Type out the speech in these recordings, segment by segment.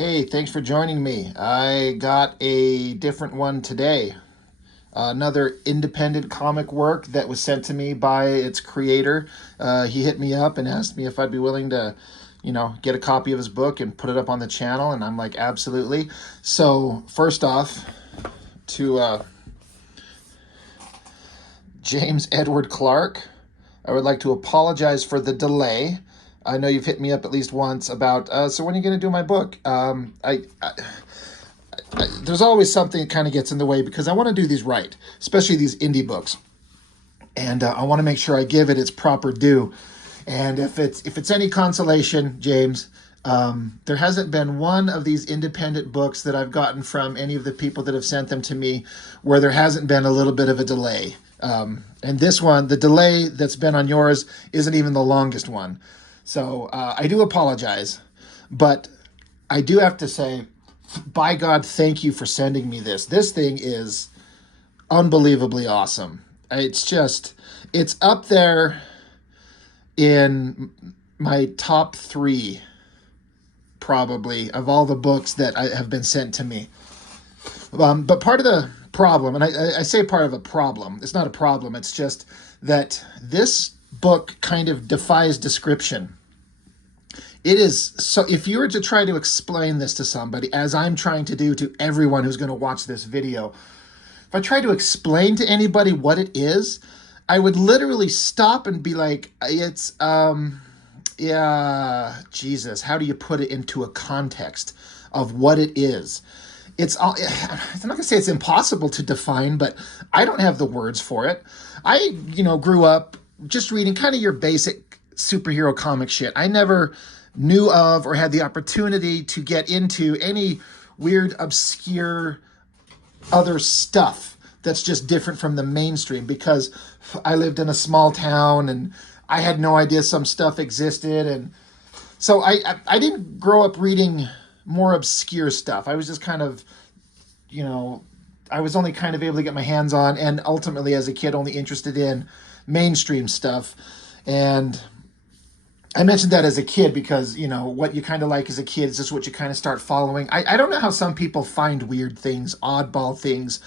Hey, thanks for joining me. I got a different one today. Another independent comic work that was sent to me by its creator. He hit me up and asked me if I'd be willing to, get a copy of his book and put it up on the channel. And I'm like, absolutely. So, first off, to Jamesedwardclark, I would like to apologize for the delay. I know you've hit me up at least once about, so when are you going to do my book? There's always something that kind of gets in the way because I want to do these right, especially these indie books. And I want to make sure I give it its proper due. And if it's any consolation, James, there hasn't been one of these independent books that I've gotten from any of the people that have sent them to me where there hasn't been a little bit of a delay. And this one, the delay that's been on yours isn't even the longest one. So I do apologize, but I do have to say, by God, thank you for sending me this. This thing is unbelievably awesome. It's up there in my top 3, probably, of all the books that have been sent to me. But part of the problem, and I say part of a problem, it's not a problem, it's just that this book kind of defies description. It is, so if you were to try to explain this to somebody, as I'm trying to do to everyone who's going to watch this video, if I try to explain to anybody what it is, I would literally stop and be like, Jesus, how do you put it into a context of what it is? I'm not going to say it's impossible to define, but I don't have the words for it. I, grew up just reading kind of your basic superhero comic shit. I never knew of or had the opportunity to get into any weird, obscure other stuff that's just different from the mainstream because I lived in a small town and I had no idea some stuff existed. And so I didn't grow up reading more obscure stuff. I was just kind of, I was only kind of able to get my hands on, and ultimately as a kid only interested in mainstream stuff. And I mentioned that as a kid because, what you kind of like as a kid is just what you kind of start following. I don't know how some people find weird things, oddball things,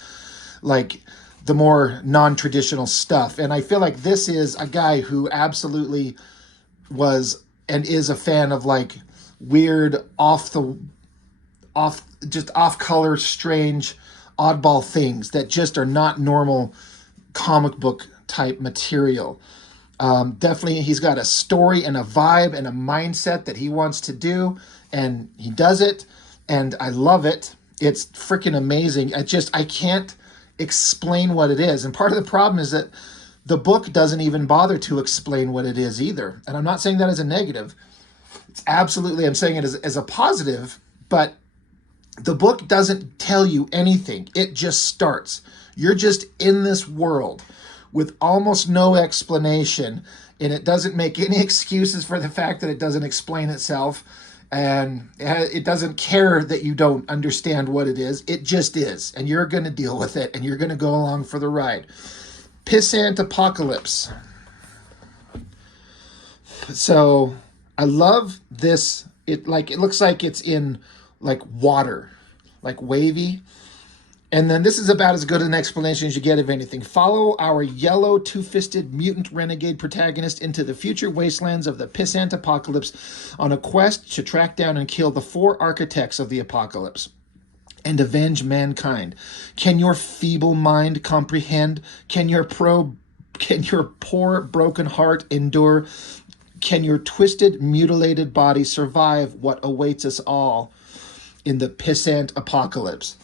like the more non-traditional stuff. And I feel like this is a guy who absolutely was and is a fan of like weird, off-color, strange, oddball things that just are not normal comic book type material. Definitely, he's got a story and a vibe and a mindset that he wants to do, and he does it, and I love it. It's freaking amazing. I can't explain what it is, and part of the problem is that the book doesn't even bother to explain what it is either, and I'm not saying that as a negative. I'm saying it as a positive, but the book doesn't tell you anything. It just starts. You're just in this world with almost no explanation, and it doesn't make any excuses for the fact that it doesn't explain itself, and it doesn't care that you don't understand what it is. It just is, and you're going to deal with it, and you're going to go along for the ride. PISSANT APOCALYPSE. So I love this. It looks like it's in like water, like wavy. And then this is about as good an explanation as you get of anything. Follow our yellow, two-fisted mutant renegade protagonist into the future wastelands of the PISSANT Apocalypse on a quest to track down and kill the 4 architects of the apocalypse and avenge mankind. Can your feeble mind comprehend? Can your poor, broken heart endure? Can your twisted, mutilated body survive what awaits us all in the PISSANT Apocalypse?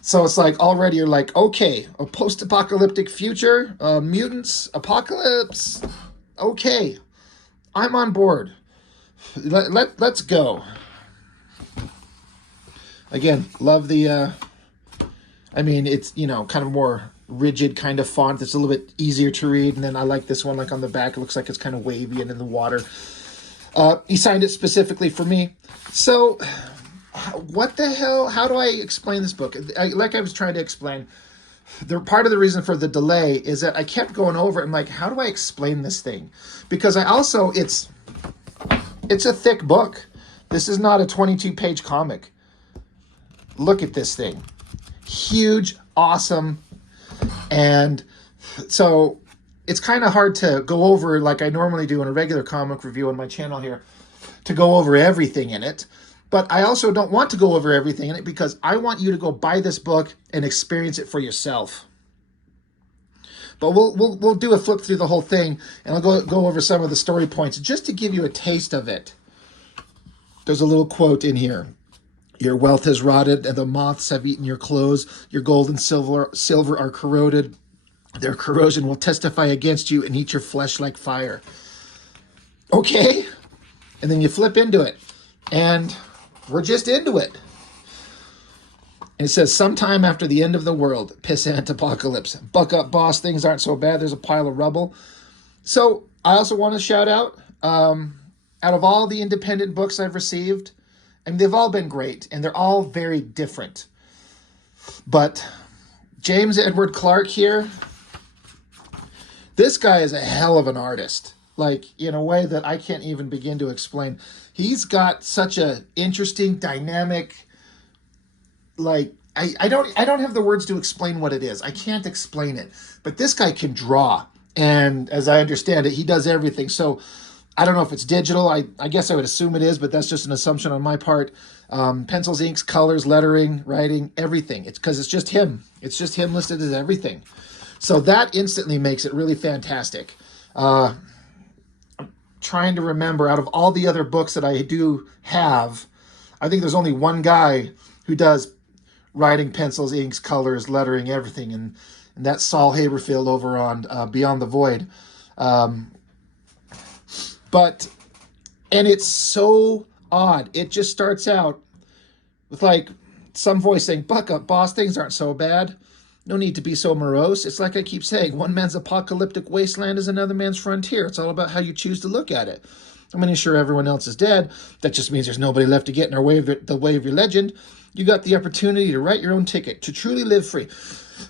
So it's like already you're like, okay, a post-apocalyptic future, mutants, apocalypse. Okay, I'm on board. Let's go. Again, love the, it's, kind of more rigid kind of font. It's a little bit easier to read. And then I like this one, like on the back, it looks like it's kind of wavy and in the water. He signed it specifically for me. So what the hell? How do I explain this book? Like I was trying to explain, part of the reason for the delay is that I kept going over it. I'm like, how do I explain this thing? Because it's a thick book. This is not a 22-page comic. Look at this thing. Huge, awesome. And so it's kind of hard to go over, like I normally do in a regular comic review on my channel here, to go over everything in it. But I also don't want to go over everything in it because I want you to go buy this book and experience it for yourself. But we'll do a flip through the whole thing, and I'll go over some of the story points just to give you a taste of it. There's a little quote in here. Your wealth has rotted, and the moths have eaten your clothes. Your gold and silver are corroded. Their corrosion will testify against you and eat your flesh like fire. Okay? And then you flip into it, and we're just into it. And it says, sometime after the end of the world, PISSANT APOCALYPSE. Buck up, boss. Things aren't so bad. There's a pile of rubble. So I also want to shout out of all the independent books I've received, and they've all been great, and they're all very different. But Jamesedwardclark here, this guy is a hell of an artist, like in a way that I can't even begin to explain. He's got such a interesting, dynamic, like, I don't have the words to explain what it is. I can't explain it. But this guy can draw. And as I understand it, he does everything. So I don't know if it's digital. I guess I would assume it is, but that's just an assumption on my part. Pencils, inks, colors, lettering, writing, everything. It's because it's just him. It's just him listed as everything. So that instantly makes it really fantastic. I'm trying to remember, out of all the other books that I do have, I think there's only one guy who does writing, pencils, inks, colors, lettering, everything, and that's Saul Haberfield over on Beyond the Void. And it's so odd. It just starts out with like some voice saying, buck up, boss, things aren't so bad. No need to be so morose. It's like I keep saying, one man's apocalyptic wasteland is another man's frontier. It's all about how you choose to look at it. I'm going to ensure everyone else is dead. That just means there's nobody left to get in our way of the way of your legend. You got the opportunity to write your own ticket, to truly live free.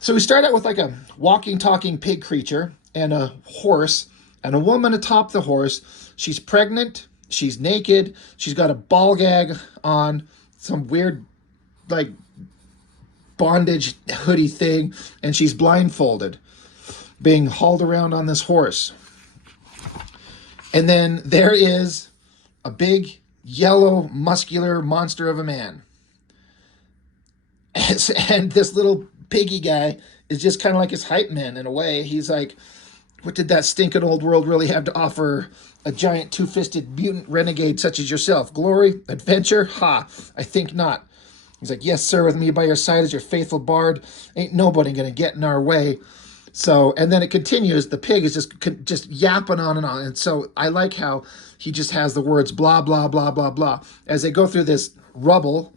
So we start out with like a walking, talking pig creature and a horse and a woman atop the horse. She's pregnant. She's naked. She's got a ball gag on, some weird like bondage hoodie thing, and she's blindfolded, being hauled around on this horse. And then there is a big, yellow, muscular monster of a man. And this little piggy guy is just kind of like his hype man in a way. He's like, what did that stinking old world really have to offer a giant two-fisted mutant renegade such as yourself? Glory? Adventure? Ha! I think not. He's like, yes, sir, with me by your side as your faithful bard. Ain't nobody going to get in our way. So, and then it continues. The pig is just yapping on and on. And so I like how he just has the words blah, blah, blah, blah, blah. As they go through this rubble,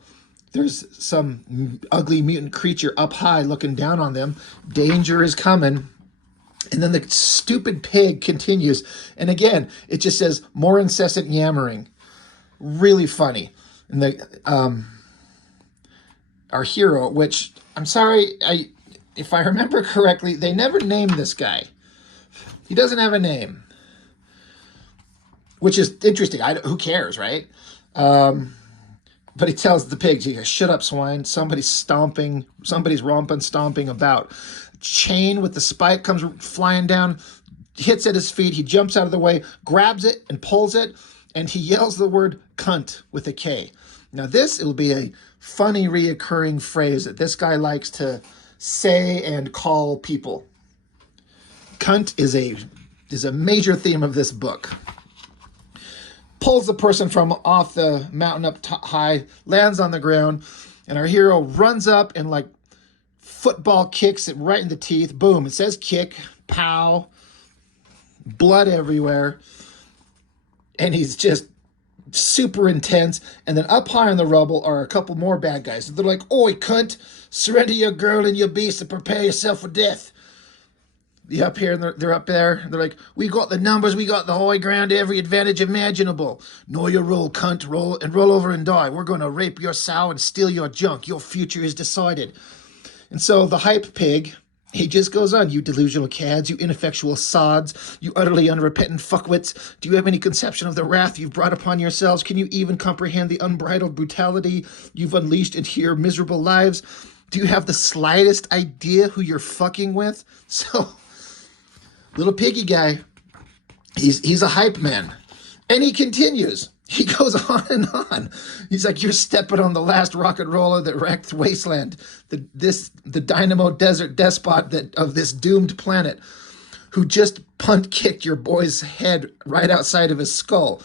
there's some ugly mutant creature up high looking down on them. Danger is coming. And then the stupid pig continues. And again, it just says more incessant yammering. Really funny. And our hero, which I'm sorry, if I remember correctly, they never named this guy. He doesn't have a name, which is interesting. Who cares, right? But he tells the pigs, he goes, shut up, swine. Somebody's romping, stomping about. Chain with the spike comes flying down, hits at his feet. He jumps out of the way, grabs it and pulls it, and he yells the word cunt with a K. Now this, it'll be a funny reoccurring phrase that this guy likes to say and call people. Cunt is a major theme of this book. Pulls the person from off the mountain up high, lands on the ground, and our hero runs up and like football kicks it right in the teeth. Boom, it says kick, pow, blood everywhere. And he's just super intense. And then up high in the rubble are a couple more bad guys. They're like, oi, cunt, surrender your girl and your beast and prepare yourself for death. They're up here, and they're up there. They're like, we got the numbers, we got the high ground, every advantage imaginable. Know your role, cunt, roll over and die. We're going to rape your sow and steal your junk. Your future is decided. And so the hype pig He just goes on, you delusional cads, you ineffectual sods, you utterly unrepentant fuckwits. Do you have any conception of the wrath you've brought upon yourselves? Can you even comprehend the unbridled brutality you've unleashed into your miserable lives? Do you have the slightest idea who you're fucking with? So, little piggy guy, he's a hype man. And he continues. He goes on and on. He's like, you're stepping on the last rock and roller that wrecked Wasteland, the dynamo desert despot of this doomed planet, who just punt kicked your boy's head right outside of his skull.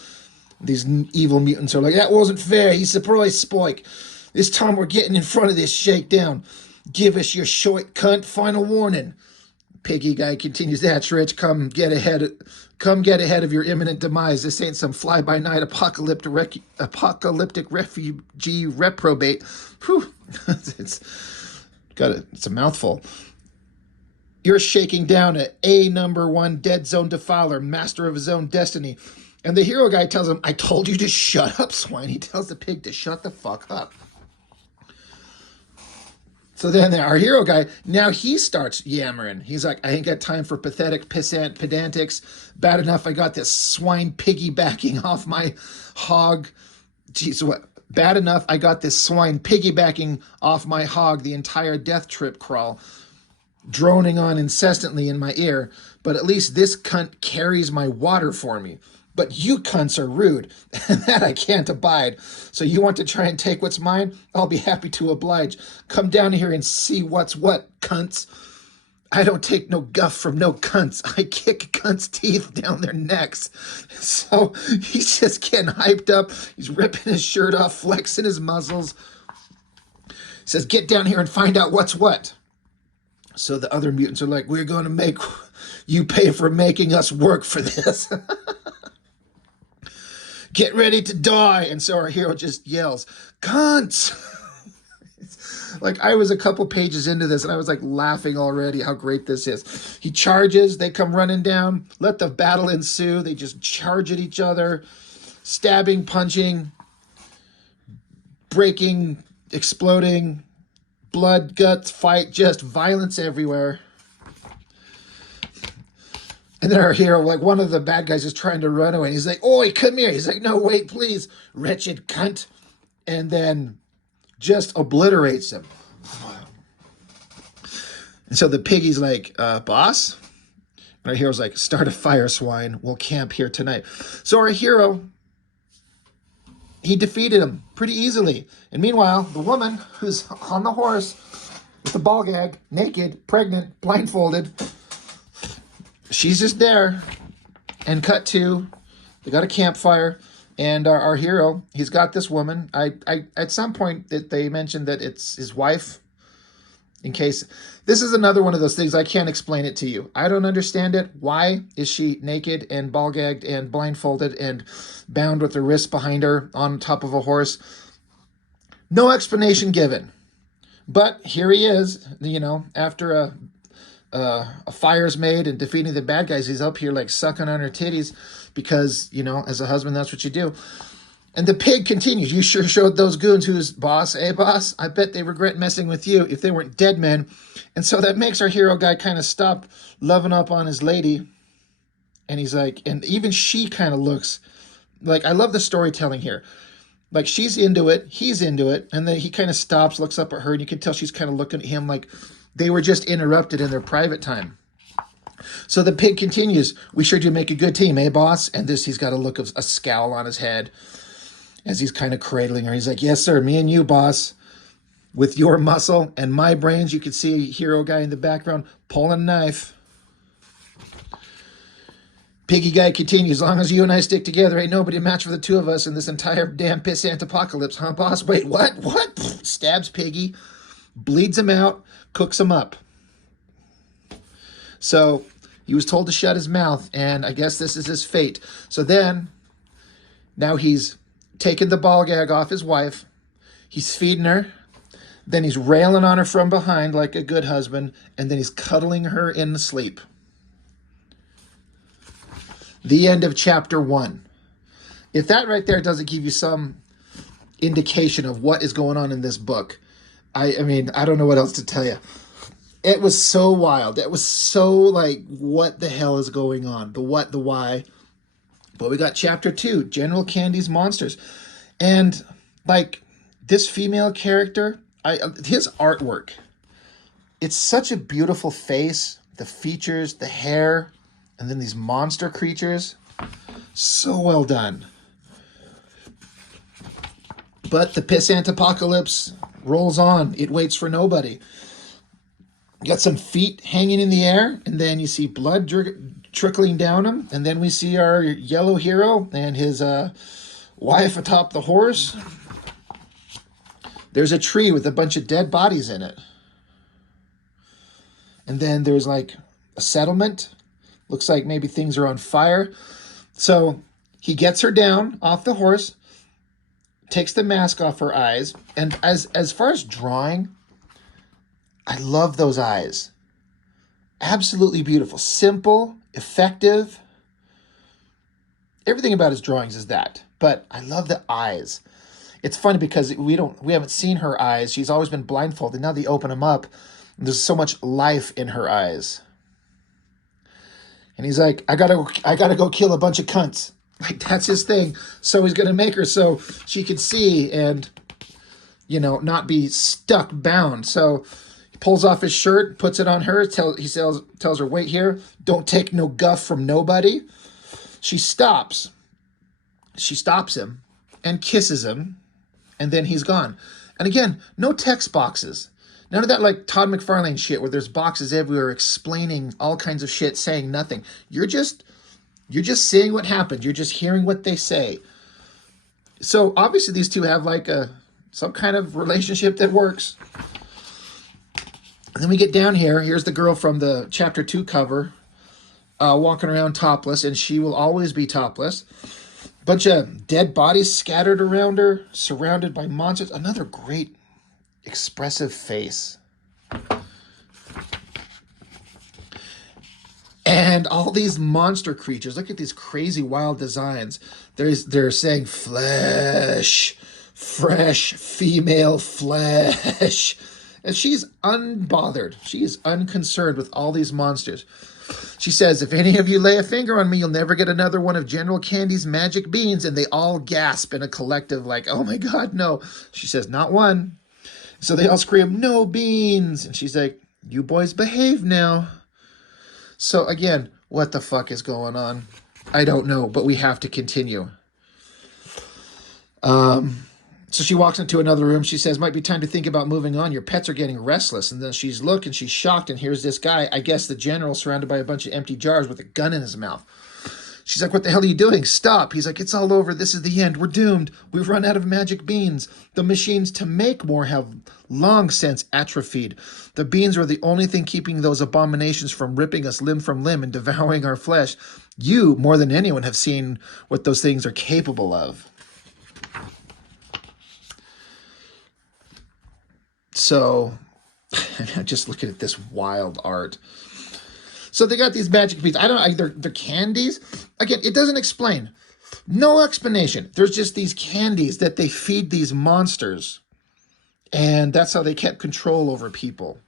These evil mutants are like, that wasn't fair. He's surprised, Spike. This time we're getting in front of this shakedown. Give us your short cunt final warning. Piggy guy continues, that's rich. Come get ahead of your imminent demise. This ain't some fly-by-night apocalyptic refugee reprobate. Whew. It's a mouthful. You're shaking down a number one dead zone defiler, master of his own destiny. And the hero guy tells him, I told you to shut up, swine. He tells the pig to shut the fuck up. So then our hero guy, now he starts yammering. He's like, I ain't got time for pathetic, pissant, pedantics. Bad enough I got this swine piggybacking off my hog. Jeez, what? Bad enough I got this swine piggybacking off my hog the entire death trip crawl, droning on incessantly in my ear. But at least this cunt carries my water for me. But you cunts are rude, and that I can't abide. So you want to try and take what's mine? I'll be happy to oblige. Come down here and see what's what, cunts. I don't take no guff from no cunts. I kick cunts' teeth down their necks. So he's just getting hyped up. He's ripping his shirt off, flexing his muscles. He says, get down here and find out what's what. So the other mutants are like, we're going to make you pay for making us work for this. Get ready to die. And so our hero just yells, cunts. Like, I was a couple pages into this and I was like laughing already how great this is. He charges, they come running down, let the battle ensue. They just charge at each other, stabbing, punching, breaking, exploding, blood, guts, fight, just violence everywhere. And then our hero, like one of the bad guys is trying to run away. He's like, oi, come here. He's like, no, wait, please, wretched cunt. And then just obliterates him. And so the piggy's like, boss? And our hero's like, start a fire, swine. We'll camp here tonight. So our hero, he defeated him pretty easily. And meanwhile, the woman who's on the horse with the ball gag, naked, pregnant, blindfolded, she's just there. And cut to, they got a campfire, and our hero, he's got this woman. I at some point that they mentioned that it's his wife. In case this is another one of those things I can't explain it to you. I don't understand it. Why is she naked and ball gagged and blindfolded and bound with her wrists behind her on top of a horse? No explanation given. But here he is, you know, after a fire's made and defeating the bad guys, he's up here like sucking on her titties because, you know, as a husband, that's what you do. And the pig continues, you sure showed those goons who's boss, eh, boss? I bet they regret messing with you if they weren't dead men. And so that makes our hero guy kind of stop loving up on his lady. And he's like, and even she kind of looks like, I love the storytelling here. Like, she's into it, he's into it, and then he kind of stops, looks up at her, and you can tell she's kind of looking at him like they were just interrupted in their private time. So the pig continues, we sure do make a good team, eh, boss? And he's got a look of a scowl on his head as he's kind of cradling her. He's like, yes, sir, me and you, boss. With your muscle and my brains, you can see a hero guy in the background pulling a knife. Piggy guy continues, as long as you and I stick together, ain't nobody a match for the two of us in this entire damn pissant apocalypse, huh, boss? Wait, what? What? Stabs Piggy, bleeds him out, cooks him up. So he was told to shut his mouth, and I guess this is his fate. So then, now he's taken the ball gag off his wife. He's feeding her. Then he's railing on her from behind like a good husband, and then he's cuddling her in sleep. The end of chapter 1. If that right there doesn't give you some indication of what is going on in this book, I mean, I don't know what else to tell you. It was so wild. It was so like, what the hell is going on? The what, the why. But we got chapter 2, General Candy's Monsters. And like this female character, his artwork, it's such a beautiful face, the features, the hair, and then these monster creatures. So well done. But the pissant apocalypse rolls on. It waits for nobody. You got some feet hanging in the air, and then you see blood trickling down him, and then we see our yellow hero and his wife atop the horse. There's a tree with a bunch of dead bodies in it. And then there's like a settlement. Looks like maybe things are on fire. So he gets her down off the horse, takes the mask off her eyes. And as far as drawing, I love those eyes. Absolutely beautiful. Simple, effective. Everything about his drawings is that. But I love the eyes. It's funny because we haven't seen her eyes. She's always been blindfolded. Now they open them up. There's so much life in her eyes. And he's like, I gotta go kill a bunch of cunts. Like, that's his thing. So he's gonna make her so she could see and, not be stuck, bound. So he pulls off his shirt, puts it on her, tells her, wait here, don't take no guff from nobody. She stops. She stops him and kisses him, and then he's gone. And again, no text boxes. None of that like Todd McFarlane shit where there's boxes everywhere explaining all kinds of shit, saying nothing. You're just seeing what happened. You're just hearing what they say. So obviously these two have like some kind of relationship that works. And then we get down here. Here's the girl from the chapter 2 cover, walking around topless, and she will always be topless. Bunch of dead bodies scattered around her, surrounded by monsters. Another great expressive face. And all these monster creatures. Look at these crazy wild designs. They're saying flesh, fresh female flesh. And she's unbothered. She is unconcerned with all these monsters. She says, if any of you lay a finger on me, you'll never get another one of General Candy's magic beans. And they all gasp in a collective like, oh my God, no. She says, not one. So they all scream, no beans. And she's like, you boys behave now. So again, what the fuck is going on? I don't know, but we have to continue. So she walks into another room. She says, might be time to think about moving on. Your pets are getting restless. And then she's looking, she's shocked. And here's this guy, I guess the general, surrounded by a bunch of empty jars with a gun in his mouth. She's like, what the hell are you doing? Stop. He's like, it's all over. This is the end. We're doomed. We've run out of magic beans. The machines to make more have long since atrophied. The beans are the only thing keeping those abominations from ripping us limb from limb and devouring our flesh. You, more than anyone, have seen what those things are capable of. So, just looking at this wild art. So they got these magic beans. I don't know, they're candies. Again, it doesn't explain. No explanation. There's just these candies that they feed these monsters. And that's how they kept control over people.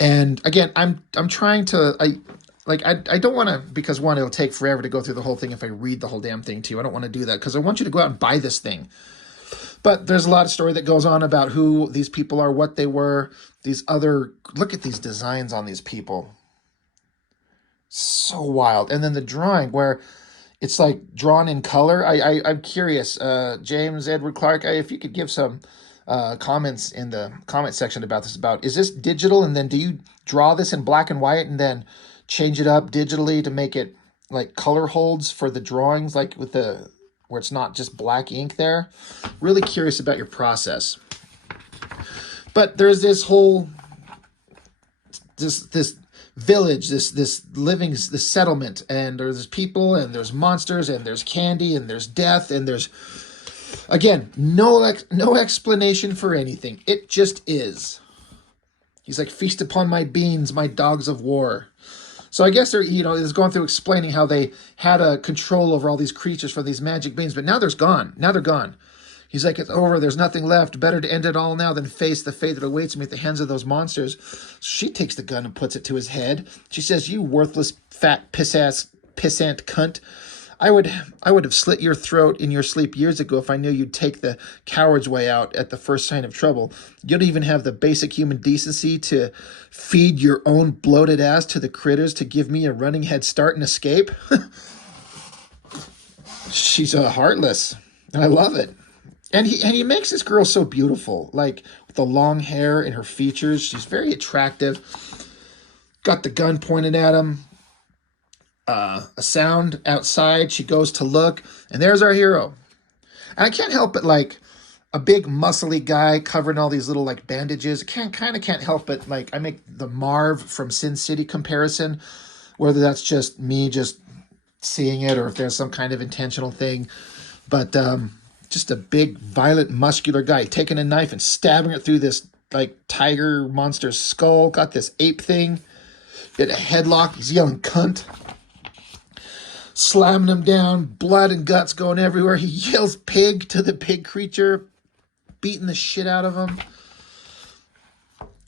And again, I'm trying to, I don't want to, because one, it'll take forever to go through the whole thing if I read the whole damn thing to you. I don't want to do that because I want you to go out and buy this thing. But there's a lot of story that goes on about who these people are, what they were, look at these designs on these people. So wild. And then the drawing where it's like drawn in color. I'm curious, Jamesedwardclark, if you could give some comments in the comment section about this, is this digital? And then do you draw this in black and white and then change it up digitally to make it like color holds for the drawings, like with where it's not just black ink there? Really curious about your process. But there's this village, this settlement, and there's people, and there's monsters, and there's candy, and there's death, and there's, again, no explanation for anything. It just is. He's like, feast upon my beans, my dogs of war. So I guess they're, is going through explaining how they had a control over all these creatures from these magic beans, but now they're gone. Now they're gone. He's like, it's over. There's nothing left. Better to end it all now than face the fate that awaits me at the hands of those monsters. She takes the gun and puts it to his head. She says, you worthless, fat, pissant cunt. I would have slit your throat in your sleep years ago if I knew you'd take the coward's way out at the first sign of trouble. You don't even have the basic human decency to feed your own bloated ass to the critters to give me a running head start and escape. She's heartless, and I love it. And he makes this girl so beautiful, like with the long hair and her features. She's very attractive. Got the gun pointed at him. A sound outside. She goes to look, and there's our hero. And I can't help but like a big muscly guy covered in all these little like bandages. Can't help but like I make the Marv from Sin City comparison, whether that's just me just seeing it or if there's some kind of intentional thing. But just a big, violent, muscular guy taking a knife and stabbing it through this like tiger monster's skull. Got this ape thing. Did a headlock. He's yelling cunt. Slamming him down, blood and guts going everywhere. He yells pig to the pig creature, beating the shit out of him.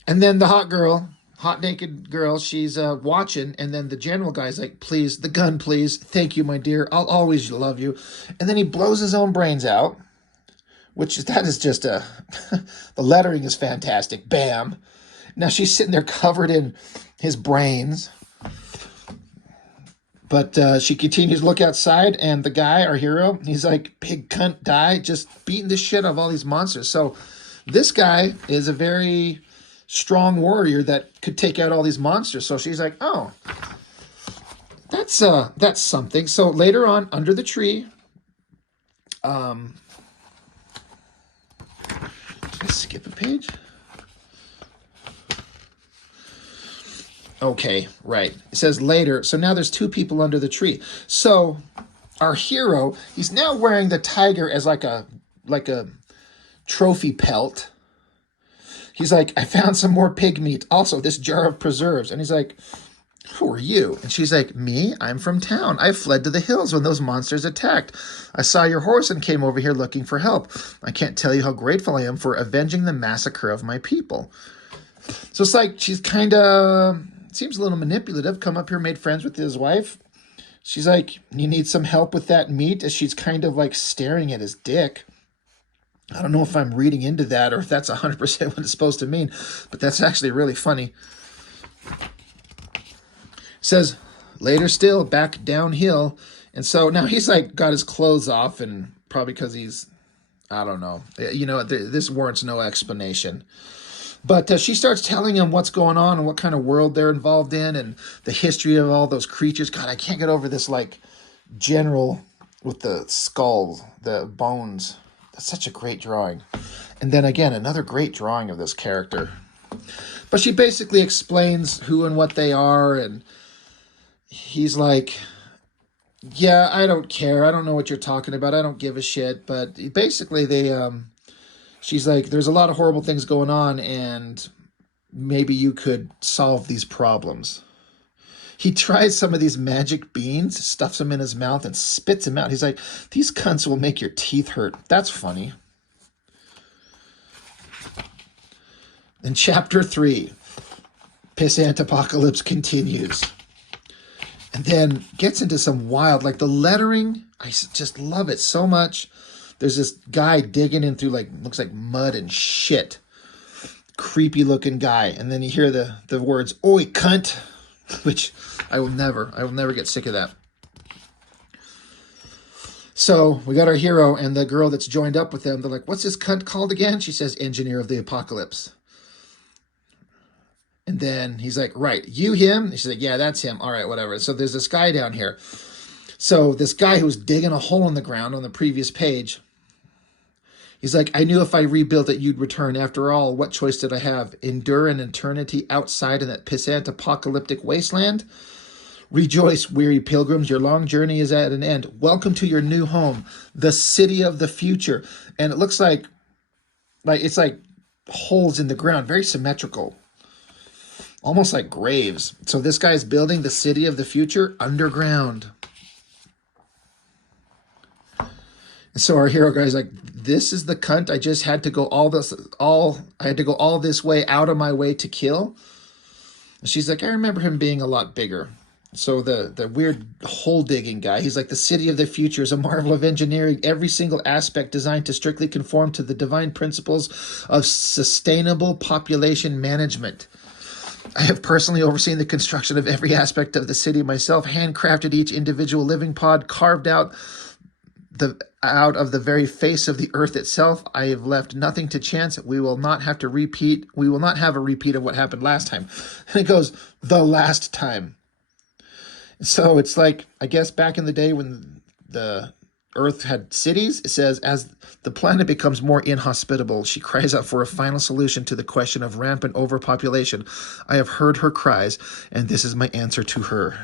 And then the hot naked girl, she's watching, and then the general guy's like, please, the gun, please. Thank you, my dear. I'll always love you. And then he blows his own brains out, that is just the lettering is fantastic. Bam. Now she's sitting there covered in his brains. But she continues to look outside, and the guy, our hero, he's like, pig cunt die, just beating the shit out of all these monsters. So this guy is a very strong warrior that could take out all these monsters. So she's like, oh, that's something. So later on, under the tree, let's skip a page. Okay, right. It says later. So now there's two people under the tree. So our hero, he's now wearing the tiger as like a trophy pelt. He's like, I found some more pig meat. Also, this jar of preserves. And he's like, who are you? And she's like, me? I'm from town. I fled to the hills when those monsters attacked. I saw your horse and came over here looking for help. I can't tell you how grateful I am for avenging the massacre of my people. So it's like she's kind of... seems a little manipulative. Come up here, made friends with his wife. She's like, you need some help with that meat? As she's kind of like staring at his dick. I don't know if I'm reading into that or if that's 100% what it's supposed to mean, but that's actually really funny. It says, later still, back downhill. And so now he's like got his clothes off, and probably because he's, I don't know. You know, this warrants no explanation. But she starts telling him what's going on and what kind of world they're involved in and the history of all those creatures. God, I can't get over this, like, general with the skull, the bones. That's such a great drawing. And then, again, another great drawing of this character. But she basically explains who and what they are, and he's like, yeah, I don't care. I don't know what you're talking about. I don't give a shit. But basically, she's like, there's a lot of horrible things going on, and maybe you could solve these problems. He tries some of these magic beans, stuffs them in his mouth, and spits them out. He's like, these cunts will make your teeth hurt. That's funny. In Chapter 3, Pissant Apocalypse continues. And then gets into some wild, like the lettering, I just love it so much. There's this guy digging in through, like, looks like mud and shit. Creepy looking guy. And then you hear the words, oi, cunt, which I will never get sick of that. So we got our hero and the girl that's joined up with them. They're like, what's this cunt called again? She says, Engineer of the Apocalypse. And then he's like, right, you, him? And she's like, yeah, that's him. All right, whatever. So there's this guy down here. So this guy who was digging a hole in the ground on the previous page, he's like, I knew if I rebuilt it, you'd return. After all, what choice did I have? Endure an eternity outside in that pissant apocalyptic wasteland? Rejoice, weary pilgrims, your long journey is at an end. Welcome to your new home, the city of the future. And it looks like it's like holes in the ground, very symmetrical. Almost like graves. So this guy is building the city of the future underground. So our hero guy's like, this is the cunt I just had to go I had to go all this way out of my way to kill. And she's like, I remember him being a lot bigger. So the weird hole digging guy, he's like, the city of the future is a marvel of engineering, every single aspect designed to strictly conform to the divine principles of sustainable population management. I have personally overseen the construction of every aspect of the city myself, handcrafted each individual living pod, carved out of the very face of the earth itself. I have left nothing to chance. We will not have a repeat of what happened last time. And it goes, the last time. So it's like, I guess back in the day when the earth had cities, it says, as the planet becomes more inhospitable, she cries out for a final solution to the question of rampant overpopulation. I have heard her cries, and this is my answer to her.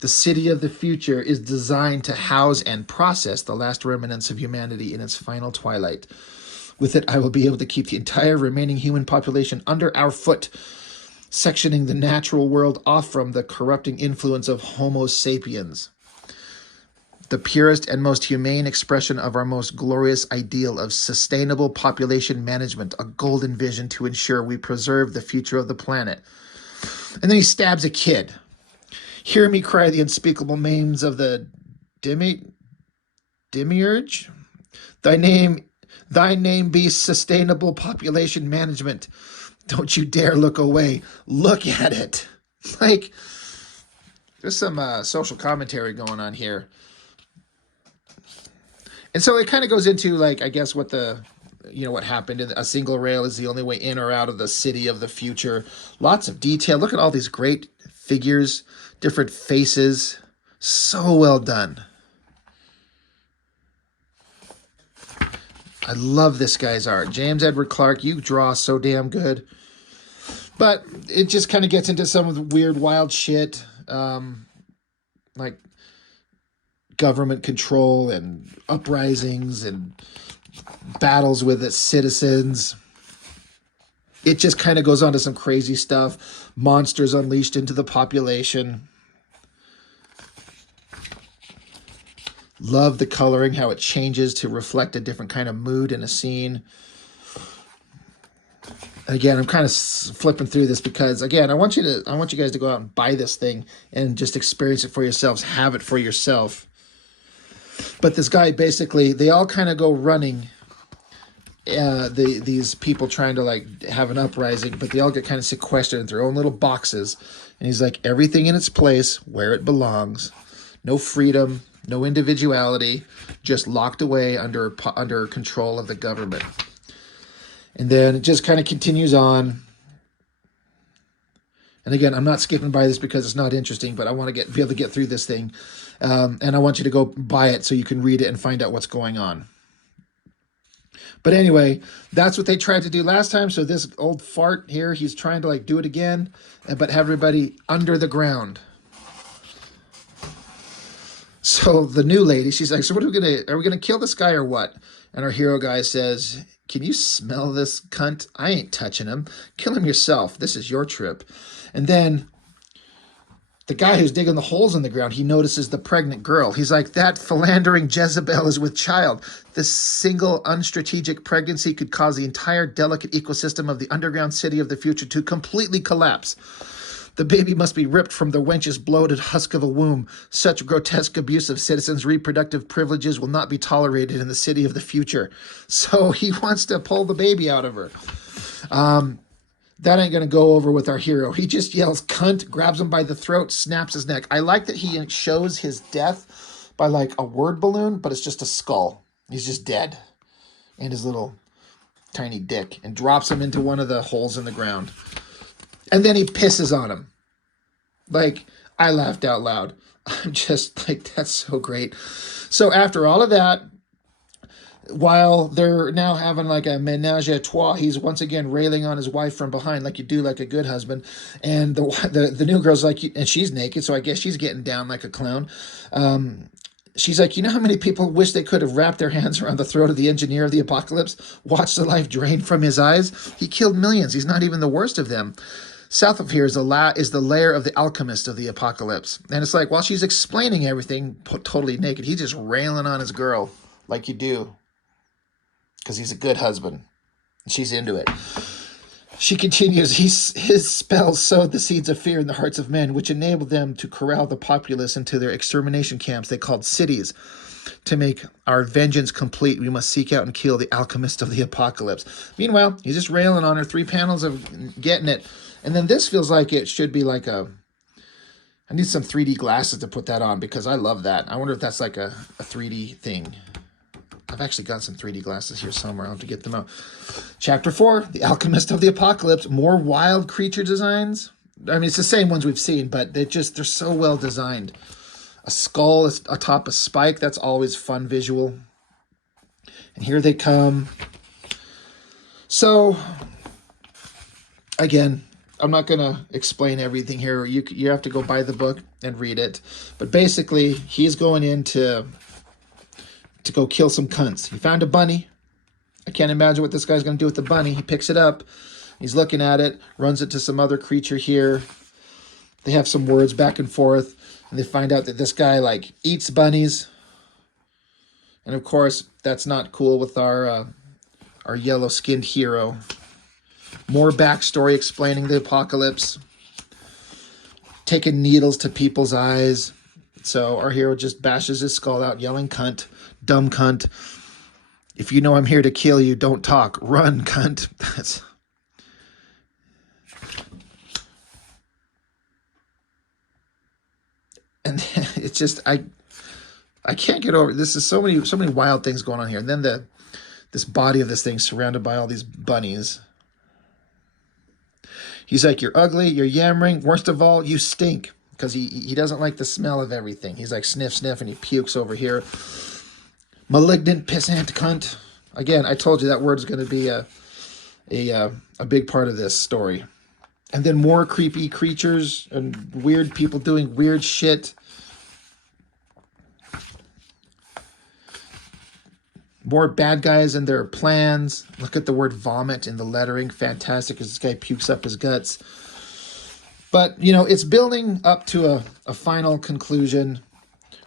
The city of the future is designed to house and process the last remnants of humanity in its final twilight. With it, I will be able to keep the entire remaining human population under our foot, sectioning the natural world off from the corrupting influence of Homo sapiens. The purest and most humane expression of our most glorious ideal of sustainable population management, a golden vision to ensure we preserve the future of the planet. And then he stabs a kid. Hear me cry the unspeakable names of the demiurge. Thy name be sustainable population management. Don't you dare look away. Look at it. Like, there's some social commentary going on here. And so it kind of goes into, like, I guess what happened. A single rail is the only way in or out of the city of the future. Lots of detail. Look at all these great figures, different faces. So well done. I love this guy's art. Jamesedwardclark, you draw so damn good. But it just kind of gets into some of the weird, wild shit, like government control and uprisings and battles with its citizens. It just kind of goes on to some crazy stuff. Monsters unleashed into the population. Love the coloring, how it changes to reflect a different kind of mood in a scene. Again, I'm kind of flipping through this because, again, I want you guys to go out and buy this thing and just experience it for yourselves, have it for yourself. But this guy, basically, they all kind of go running. These people trying to, like, have an uprising, but they all get kind of sequestered in their own little boxes. And he's like, everything in its place where it belongs. No freedom, no individuality, just locked away under control of the government. And then it just kind of continues on. And again, I'm not skipping by this because it's not interesting, but I want to be able to get through this thing. And I want you to go buy it so you can read it and find out what's going on. But anyway, that's what they tried to do last time. So this old fart here, he's trying to, like, do it again, but have everybody under the ground. So the new lady, she's like, so what are we gonna kill this guy or what? And our hero guy says, can you smell this cunt? I ain't touching him. Kill him yourself. This is your trip. And then the guy who's digging the holes in the ground, he notices the pregnant girl. He's like, that philandering Jezebel is with child. This single unstrategic pregnancy could cause the entire delicate ecosystem of the underground city of the future to completely collapse. The baby must be ripped from the wench's bloated husk of a womb. Such grotesque abuse of citizens' reproductive privileges will not be tolerated in the city of the future. So he wants to pull the baby out of her. That ain't going to go over with our hero. He just yells, cunt, grabs him by the throat, snaps his neck. I like that he shows his death by, like, a word balloon, but it's just a skull. He's just dead. And his little tiny dick. And drops him into one of the holes in the ground. And then he pisses on him. Like, I laughed out loud. I'm just like, that's so great. So after all of that, while they're now having like a menage a trois, he's once again railing on his wife from behind like you do like a good husband. And the new girl's like, and she's naked, so I guess she's getting down like a clown. She's like, you know how many people wish they could have wrapped their hands around the throat of the engineer of the apocalypse, watched the life drain from his eyes? He killed millions. He's not even the worst of them. South of here is the lair of the alchemist of the apocalypse. And it's like, while she's explaining everything totally naked, he's just railing on his girl like you do. Because he's a good husband. And she's into it. She continues, his spells sowed the seeds of fear in the hearts of men, which enabled them to corral the populace into their extermination camps they called cities. To make our vengeance complete, we must seek out and kill the alchemist of the apocalypse. Meanwhile, he's just railing on her, 3 panels of getting it. And then this feels like it should be like I need some 3D glasses to put that on because I love that. I wonder if that's like a 3D thing. I've actually got some 3D glasses here somewhere. I'll have to get them out. Chapter 4, The Alchemist of the Apocalypse. More wild creature designs. I mean, it's the same ones we've seen, but they're so well designed. A skull atop a spike. That's always fun visual. And here they come. So, again, I'm not going to explain everything here. You have to go buy the book and read it. But basically, he's going in to go kill some cunts. He found a bunny. I can't imagine what this guy's going to do with the bunny. He picks it up. He's looking at it, runs it to some other creature here. They have some words back and forth, and they find out that this guy, like, eats bunnies. And, of course, that's not cool with our yellow-skinned hero. More backstory explaining the apocalypse. Taking needles to people's eyes. So our hero just bashes his skull out, yelling, "Cunt. Dumb cunt. If you know I'm here to kill you, don't talk. Run, cunt." That's... And it's just, I can't get over it. This is so many wild things going on here. And then this body of this thing surrounded by all these bunnies. He's like, "You're ugly, you're yammering. Worst of all, you stink." Because he doesn't like the smell of everything. He's like, sniff, sniff, and he pukes over here. Malignant pissant cunt. Again, I told you that word is going to be a big part of this story. And then more creepy creatures and weird people doing weird shit. More bad guys and their plans. Look at the word vomit in the lettering. Fantastic, because this guy pukes up his guts. But, you know, it's building up to a final conclusion.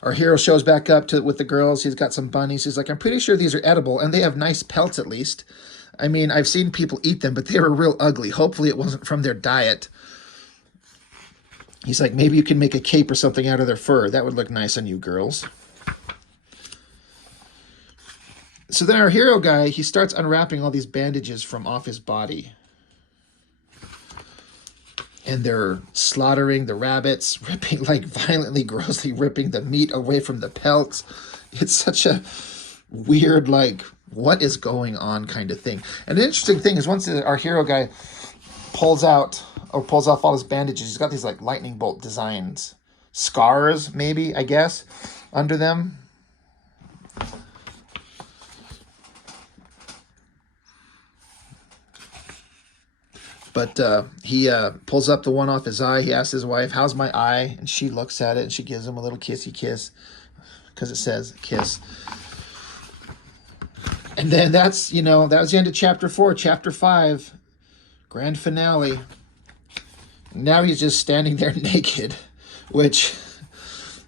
Our hero shows back up with the girls. He's got some bunnies. He's like, "I'm pretty sure these are edible, and they have nice pelts at least. I mean, I've seen people eat them, but they were real ugly. Hopefully it wasn't from their diet." He's like, "Maybe you can make a cape or something out of their fur. That would look nice on you girls." So then our hero guy, he starts unwrapping all these bandages from off his body. And they're slaughtering the rabbits, ripping, like, violently, grossly ripping the meat away from the pelts. It's such a weird, like, what is going on kind of thing. And the interesting thing is once our hero guy pulls off all his bandages, he's got these, like, lightning bolt designs. Scars, maybe, I guess, under them. But he pulls up the one off his eye. He asks his wife, "How's my eye?" And she looks at it, and she gives him a little kissy kiss, because it says kiss. And then that was the end of chapter 4. Chapter 5, grand finale. Now he's just standing there naked, which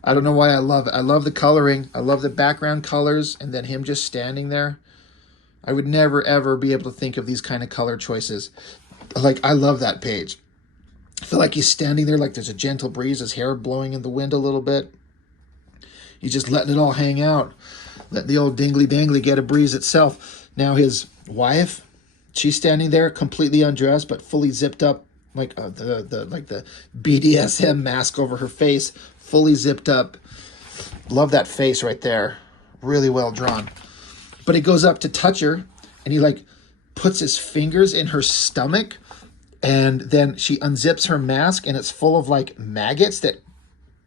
I don't know why I love it. I love the coloring. I love the background colors, and then him just standing there. I would never, ever be able to think of these kind of color choices. Like, I love that page. I feel like he's standing there like there's a gentle breeze, his hair blowing in the wind a little bit. He's just letting it all hang out. Let the old dingly-dangly get a breeze itself. Now his wife, she's standing there completely undressed but fully zipped up, like the BDSM mask over her face, fully zipped up. Love that face right there. Really well drawn. But he goes up to touch her, and he, like, puts his fingers in her stomach, and then she unzips her mask, and it's full of, like, maggots that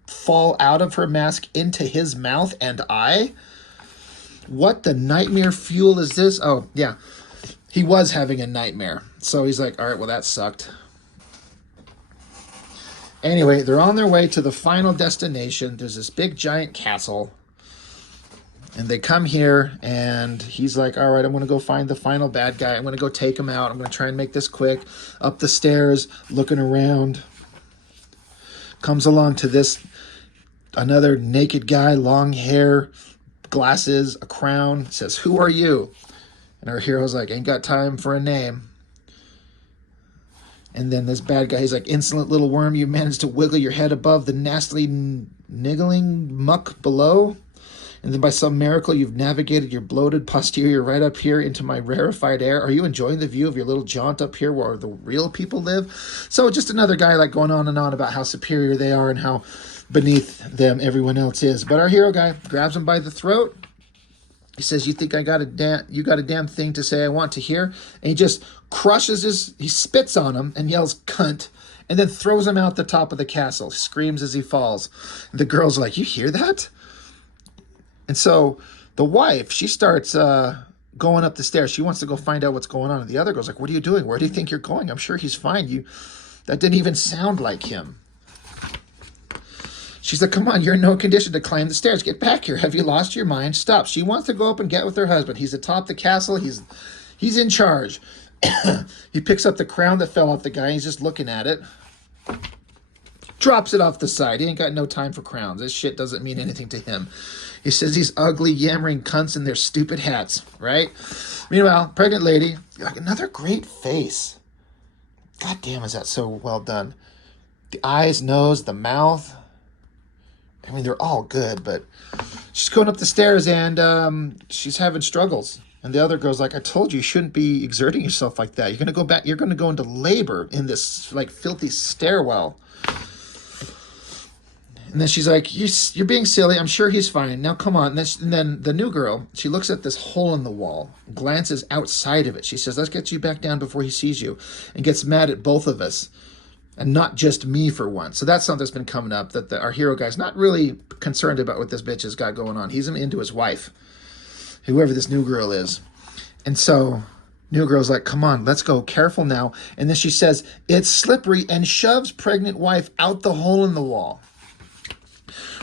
fall out of her mask into his mouth and eye. What the nightmare fuel is this? Oh, yeah. He was having a nightmare. So he's like, all right, well, that sucked. Anyway, they're on their way to the final destination. There's this big giant castle. And they come here, and he's like, all right, I'm going to go find the final bad guy. I'm going to go take him out. I'm going to try and make this quick. Up the stairs, looking around. Comes along to this, another naked guy, long hair, glasses, a crown. Says, who are you? And our hero's like, ain't got time for a name. And then this bad guy, he's like, insolent little worm, you managed to wiggle your head above the nastily niggling muck below. And then by some miracle, you've navigated your bloated posterior right up here into my rarefied air. Are you enjoying the view of your little jaunt up here where the real people live? So just another guy like going on and on about how superior they are and how beneath them everyone else is. But our hero guy grabs him by the throat. He says, you think you got a damn thing to say I want to hear? And he just he spits on him and yells, cunt, and then throws him out the top of the castle, screams as he falls. And the girl's like, you hear that? And so the wife, she starts going up the stairs. She wants to go find out what's going on. And the other girl's like, what are you doing? Where do you think you're going? I'm sure he's fine. That didn't even sound like him. She's like, come on, you're in no condition to climb the stairs. Get back here. Have you lost your mind? Stop. She wants to go up and get with her husband. He's atop the castle. He's in charge. He picks up the crown that fell off the guy. He's just looking at it. Drops it off the side. He ain't got no time for crowns. This shit doesn't mean anything to him. He says these ugly, yammering cunts in their stupid hats, right? Meanwhile, pregnant lady, like another great face. God damn, is that so well done? The eyes, nose, the mouth. I mean, they're all good, but she's going up the stairs and she's having struggles. And the other girl's like, I told you shouldn't be exerting yourself like that. You're going to go back. You're going to go into labor in this like filthy stairwell. And then she's like, you're being silly. I'm sure he's fine. Now, come on. And then the new girl, she looks at this hole in the wall, glances outside of it. She says, let's get you back down before he sees you, and gets mad at both of us. And not just me for once. So that's something that's been coming up, that our hero guy's not really concerned about what this bitch has got going on. He's into his wife, whoever this new girl is. And so new girl's like, come on, let's go. Careful now. And then she says, it's slippery, and shoves pregnant wife out the hole in the wall,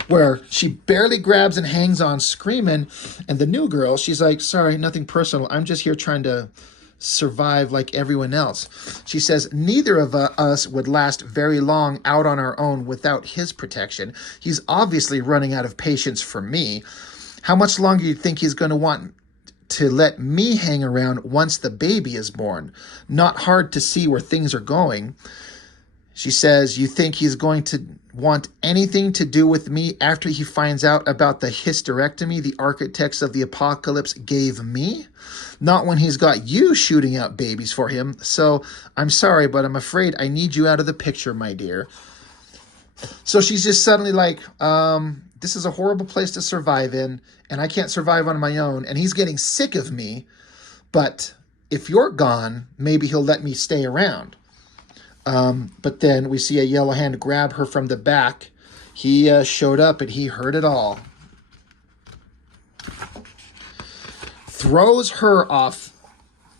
where she barely grabs and hangs on screaming. And the new girl, she's like, sorry, nothing personal. I'm just here trying to survive like everyone else. She says, neither of us would last very long out on our own without his protection. He's obviously running out of patience for me. How much longer do you think he's going to want to let me hang around once the baby is born? Not hard to see where things are going. She says, you think he's going to want anything to do with me after he finds out about the hysterectomy the architects of the apocalypse gave me? Not when he's got you shooting out babies for him. So I'm sorry, but I'm afraid I need you out of the picture, my dear. So she's just suddenly like, this is a horrible place to survive in, and I can't survive on my own, and he's getting sick of me, but if you're gone, maybe he'll let me stay around. But then we see a yellow hand grab her from the back. He showed up and he heard it all. Throws her off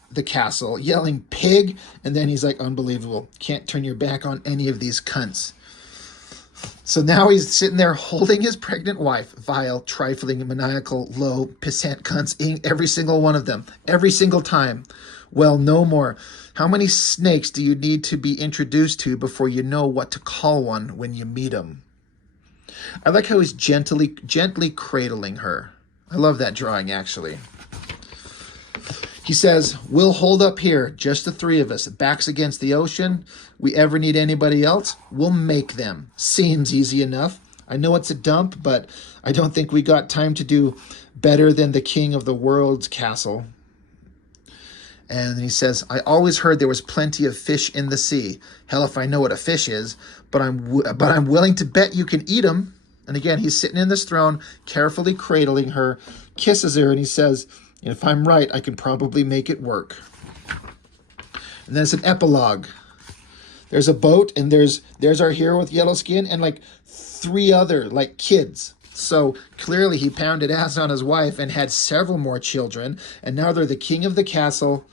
the castle, yelling pig, and then he's like, unbelievable. Can't turn your back on any of these cunts. So now he's sitting there holding his pregnant wife. Vile, trifling, maniacal, low, pissant cunts, every single one of them, every single time. Well, no more. How many snakes do you need to be introduced to before you know what to call one when you meet him? I like how he's gently cradling her. I love that drawing, actually. He says, we'll hold up here, just the three of us, backs against the ocean. We ever need anybody else, we'll make them. Seems easy enough. I know it's a dump, but I don't think we got time to do better than the king of the world's castle. And he says, I always heard there was plenty of fish in the sea. Hell, if I know what a fish is, but I'm willing to bet you can eat them. And again, he's sitting in this throne, carefully cradling her, kisses her, and he says, if I'm right, I can probably make it work. And then it's an epilogue. There's a boat, and there's our hero with yellow skin, and like three other like kids. So clearly he pounded ass on his wife and had several more children, and now they're the king of the castle,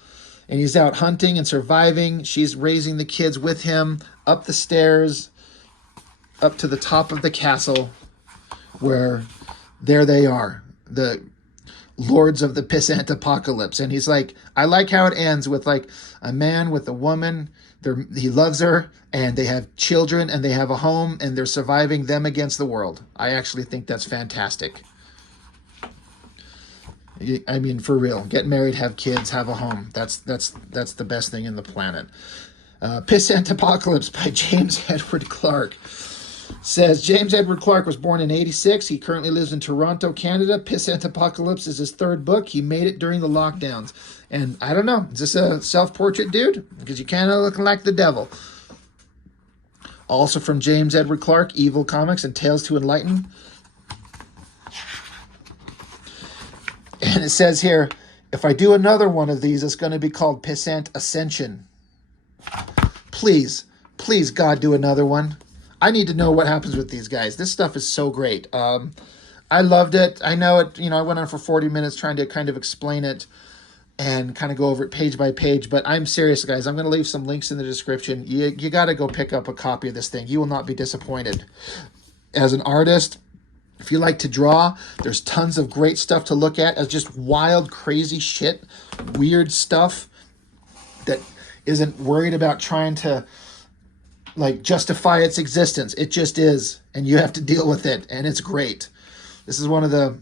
and he's out hunting and surviving. She's raising the kids with him up the stairs, up to the top of the castle, where there they are. lords of the pissant apocalypse. And he's like, I like how it ends with like a man with a woman. He loves her, and they have children, and they have a home, and they're surviving them against the world. I actually think that's fantastic. I mean, for real, get married, have kids, have a home. That's the best thing in the planet. Pissant Apocalypse by Jamesedwardclark says, Jamesedwardclark was born in 86. He currently lives in Toronto, Canada. Pissant Apocalypse is his third book. He made it during the lockdowns. And I don't know, is this a self-portrait, dude? Because you kind of look like the devil. Also from Jamesedwardclark, Evil Comics and Tales to Enlighten. And it says here, if I do another one of these, it's going to be called Pissant Ascension. Please, please, God, do another one. I need to know what happens with these guys. This stuff is so great. I loved it. I know it, I went on for 40 minutes trying to kind of explain it and kind of go over it page by page. But I'm serious, guys. I'm going to leave some links in the description. You got to go pick up a copy of this thing. You will not be disappointed. As an artist, if you like to draw, there's tons of great stuff to look at as just wild, crazy shit, weird stuff that isn't worried about trying to like justify its existence. It just is, and you have to deal with it, and it's great. This is one of the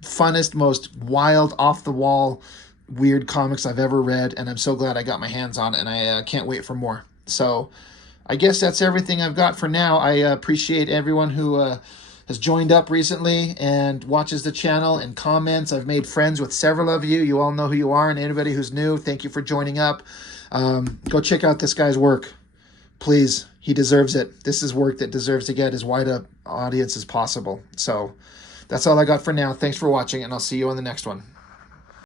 funnest, most wild, off-the-wall, weird comics I've ever read, and I'm so glad I got my hands on it, and I can't wait for more. So I guess that's everything I've got for now. I appreciate everyone who has joined up recently and watches the channel and comments. I've made friends with several of you. You all know who you are, and anybody who's new, thank you for joining up. Go check out this guy's work. Please, he deserves it. This is work that deserves to get as wide an audience as possible. So that's all I got for now. Thanks for watching, and I'll see you on the next one.